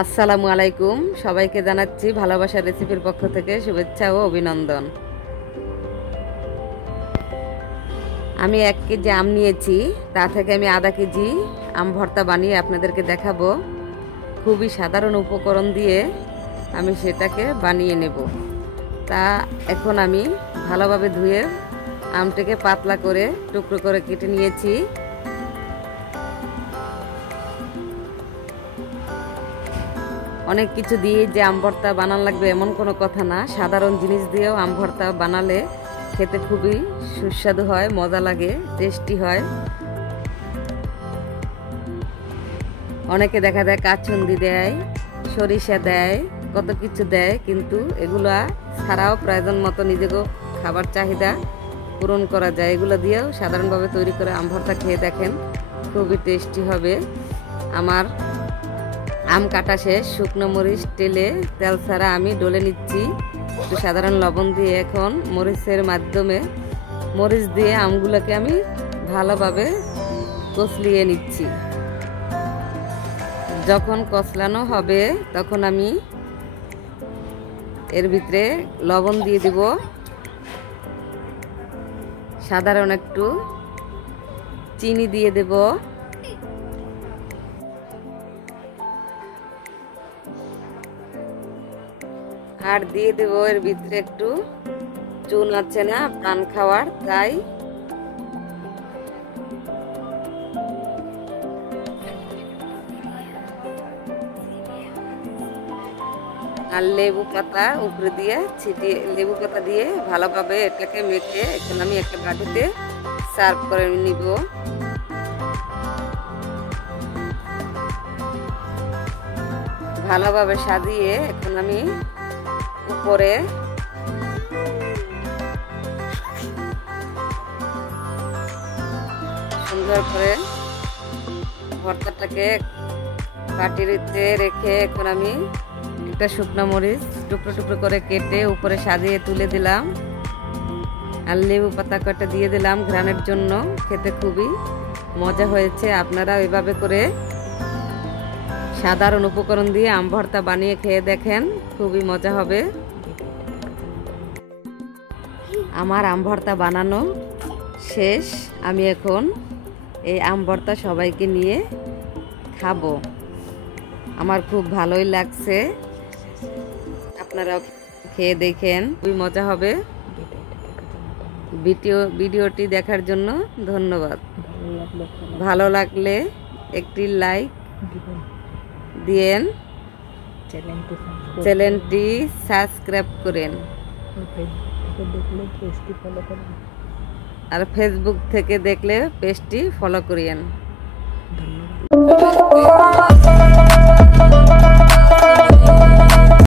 আসসালামু আলাইকুম, সবাইকে জানাচ্ছি ভালোবাসার রেসিপির পক্ষ থেকে শুভেচ্ছা ও অভিনন্দন। আমি 1 কেজি আম নিয়েছি, তা থেকে আমি আধা কেজি আম ভর্তা বানিয়ে আপনাদেরকে দেখাবো। খুবই সাধারণ উপকরণ দিয়ে আমি সেটাকে বানিয়ে নেব। তা এখন আমি ভালোভাবে ধুয়ে আমটাকে পাতলা করে টুকরো করে কেটে নিয়েছি। অনেক কিছু দিয়ে যে আম ভর্তা বানানো লাগবে এমন কোনো কথা না, সাধারণ জিনিস দিয়েও আম ভর্তা বানালে খেতে খুবই সুস্বাদু হয়, মজা লাগে, টেস্টি হয়। অনেকে দেখা যায় কাঁচুন্দি দেয়, সরিষা দেয়, কত কিছু দেয়, কিন্তু এগুলো ছাড়াও প্রয়োজন মতো নিজেকে খাবার চাহিদা পূরণ করা যায়। এগুলো দিয়েও সাধারণভাবে তৈরি করে আম ভর্তা খেয়ে দেখেন, খুবই টেস্টি হবে। আমার আম কাটা শেষ, শুকনো মরিচ তেলে তেল ছাড়া আমি ডলে নিচ্ছি একটু সাধারণ লবণ দিয়ে। এখন মরিচের মাধ্যমে মরিচ দিয়ে আমগুলোকে আমি ভালোভাবে কচলিয়ে নিচ্ছি। যখন কচলানো হবে তখন আমি এর ভিতরে লবণ দিয়ে দিব, সাধারণ একটু চিনি দিয়ে দেব, আর দিয়ে দেব এর ভিতরে একটু চুন আছে না পান খাওয়ার, তাই আর লেবু পাতা উপরে দিয়ে ছিটিয়ে, লেবু পাতা দিয়ে ভালোভাবে এটাকে মেখে এখন আমি একটা বাটিতে সার্ভ করে নিব। ভালোভাবে সাজিয়ে এখন আমি উপরে সুন্দর করে ভর্তাটাকে বাটিতে রেখে এখন আমি একটা শুকনো মরিচ টুকরো টুকরো করে কেটে উপরে সাজিয়ে তুলে দিলাম, আর লেবু পাতা কটা দিয়ে দিলাম ঘ্রাণের জন্য। খেতে খুবই মজা হয়েছে। আপনারা এভাবে করে সাধারণ উপকরণ দিয়ে আম ভর্তা বানিয়ে খেয়ে দেখেন, খুবই মজা হবে। আমার আম ভর্তা বানানো শেষ, আমি এখন এই আম ভর্তা সবাইকে নিয়ে খাবো। আমার খুব ভালোই লাগছে, আপনারা খেয়ে দেখেন, খুবই মজা হবে। ভিডিওটি দেখার জন্য ধন্যবাদ। ভালো লাগলে একটি লাইক দিয়েন, চ্যানেলটি সাবস্ক্রাইব করেন, আর ফেসবুক থেকে দেখলে পেজটি ফলো করিয়েন। ধন্যবাদ।